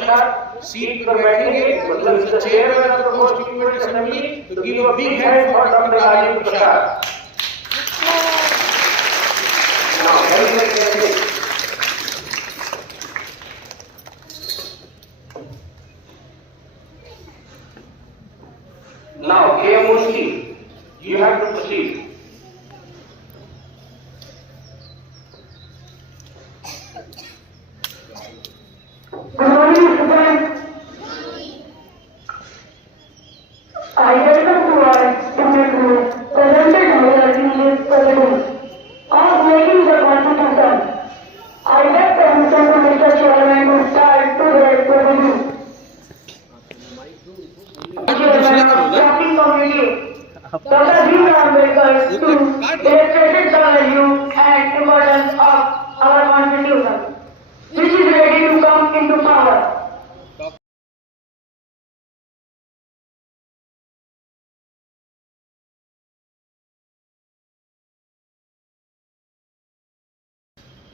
अच्छा सीट पर बैठेंगे, मतलब is the chairman of the constituent assembly, तो give a big hand for doctor Rajendra Prasad. Now now K. Mursi, you have to proceed. Good morning, students. I welcome you all to the presented English ceremony of making the Constitution. I beg permission to Mr. Chairman to start today's proceedings. Chairman of Drafting Committee, Dr. Bhimrao Ambedkar, to illustrated the value and importance of our Constitution, which is ready to come into power.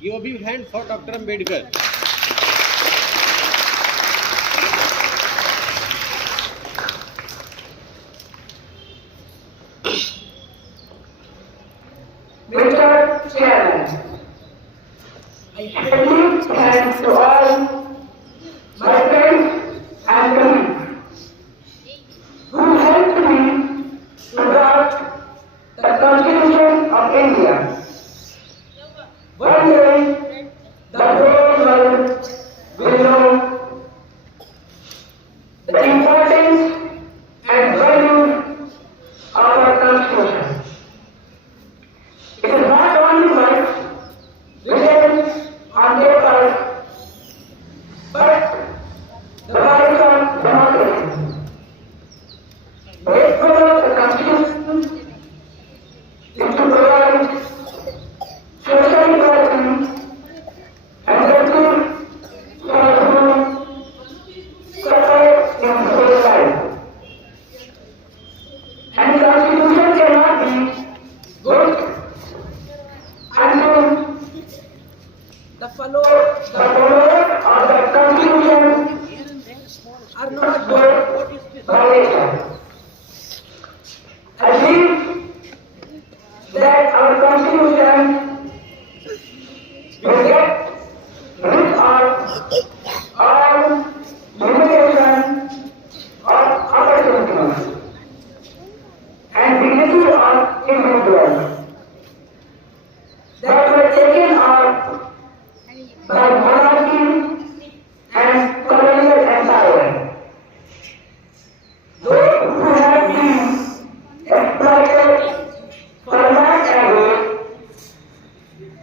Give a big hand for Dr. Ambedkar. Mr. Chairman, I give thanks to all my friends and colleagues who helped me to draft the Constitution of India. One day, the whole world will know the importance and value of our Constitution. It is not only words written on paper, but the voice of democracy. The purpose of the Constitution is to provide social equality and justice for whom suffer in social life. And the Constitution cannot be good until the followers of the Constitution are not good violations. I believe that our Constitution will get rid of all limitation of opportunities and dignity of individuals that were taken off by monarchy and colonial empire. Those who have been exploited for long ago,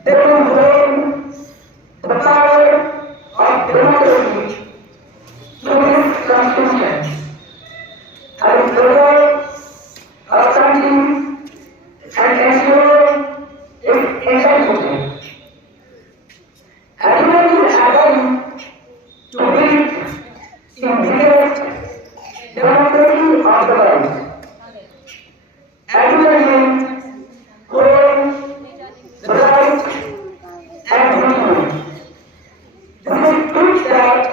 they will blame the power of democracy through this Constitution. I will preserve our country and ensure its integrity. Everyone is able to live in biggest democracy of the world. Everyone holds the right and duty. This is proof that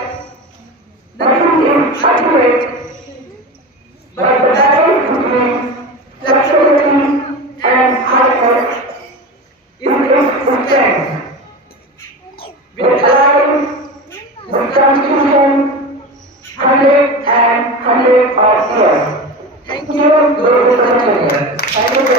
nothing is accurate, but the balance between flexibility and hardness is its strength. We allow the Constitution 100 of years. Thank you, Lord President. Thank you.